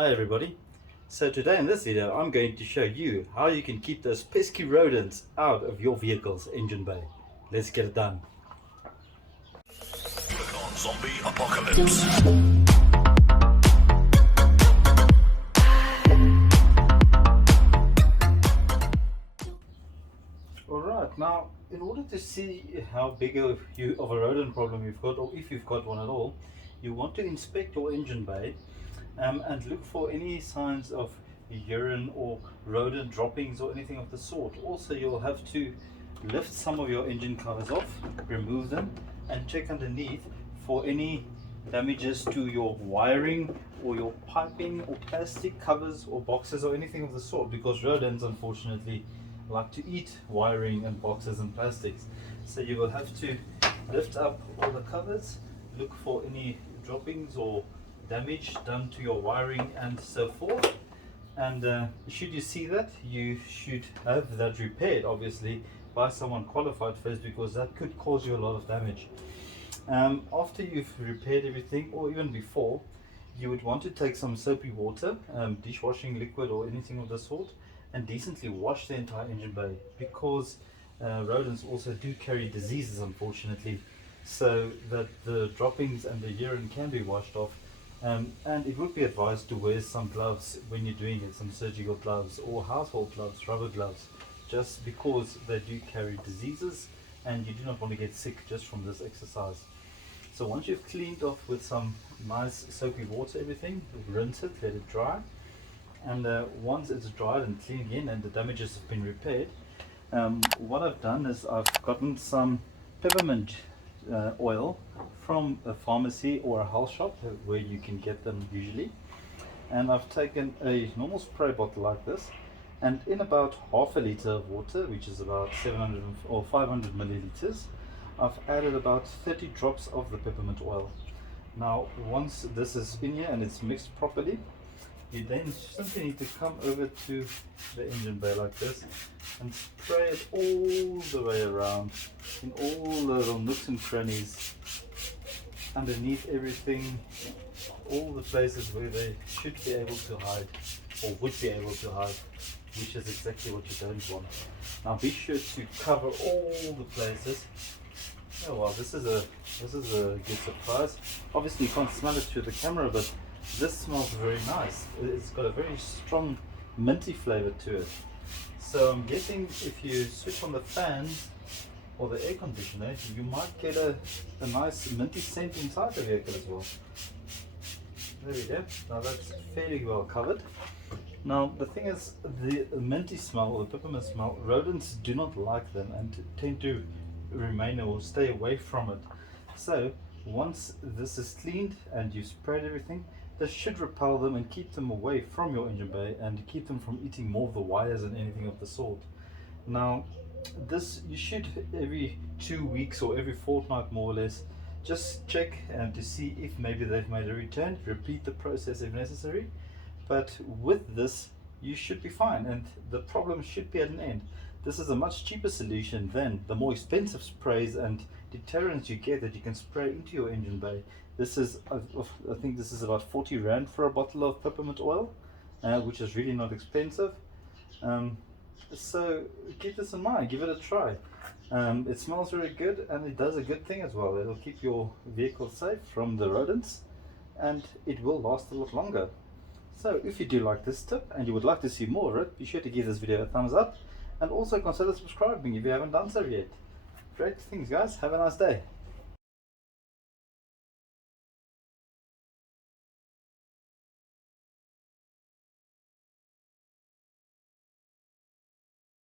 Hi everybody. So today in this video I'm going to show you how you can keep those pesky rodents out of your vehicle's engine bay. Let's get it done. Zombie apocalypse. Alright, now in order to see how big of a rodent problem you've got, or if you've got one at all, you want to inspect your engine bay and look for any signs of urine or rodent droppings or anything of the sort. Also, you'll have to lift some of your engine covers off, remove them, and check underneath for any damages to your wiring or your piping or plastic covers or boxes or anything of the sort, because rodents unfortunately like to eat wiring and boxes and plastics. So you will have to lift up all the covers, look for any droppings or damage done to your wiring and so forth, and should you see that, you should have that repaired, obviously by someone qualified first, because that could cause you a lot of damage. After you've repaired everything, or even before, you would want to take some soapy water, dishwashing liquid or anything of the sort, and decently wash the entire engine bay, because rodents also do carry diseases unfortunately, so that the droppings and the urine can be washed off. And it would be advised to wear some gloves when you're doing it, some surgical gloves or household gloves, rubber gloves, just because they do carry diseases and you do not want to get sick just from this exercise. So once you've cleaned off with some nice soapy water everything, rinse it, let it dry, and once it's dried and cleaned again and the damages have been repaired, what I've done is I've gotten some peppermint oil from a pharmacy or a health shop where you can get them usually, and I've taken a normal spray bottle like this, and in about half a liter of water, which is about 700 or 500 milliliters, I've added about 30 drops of the peppermint oil. Now once this is in here and it's mixed properly, you then simply need to come over to the engine bay like this and spray it all the way around, in all the little nooks and crannies, underneath everything, all the places where they should be able to hide or would be able to hide, which is exactly what you don't want. Now be sure to cover all the places. Oh wow, this is a good surprise. Obviously you can't smell it through the camera, but this smells very nice. It's got a very strong minty flavor to it. So I'm guessing if you switch on the fans or the air conditioner, you might get a nice minty scent inside the vehicle as well. There we go. Now that's fairly well covered. Now the thing is, the minty smell or the peppermint smell, rodents do not like them and tend to remain or stay away from it. So once this is cleaned and you've sprayed everything, this should repel them and keep them away from your engine bay and keep them from eating more of the wires and anything of the sort. Now this, you should every 2 weeks or every fortnight more or less just check to see if maybe they've made a return, repeat the process if necessary, but with this you should be fine and the problem should be at an end. This is a much cheaper solution than the more expensive sprays and deterrents you get that you can spray into your engine bay. This is, I think this is about 40 Rand for a bottle of peppermint oil, which is really not expensive. So keep this in mind, give it a try. It smells very good and it does a good thing as well. It'll keep your vehicle safe from the rodents and it will last a lot longer. So if you do like this tip and you would like to see more of it, be sure to give this video a thumbs up and also consider subscribing if you haven't done so yet. Great things guys, have a nice day.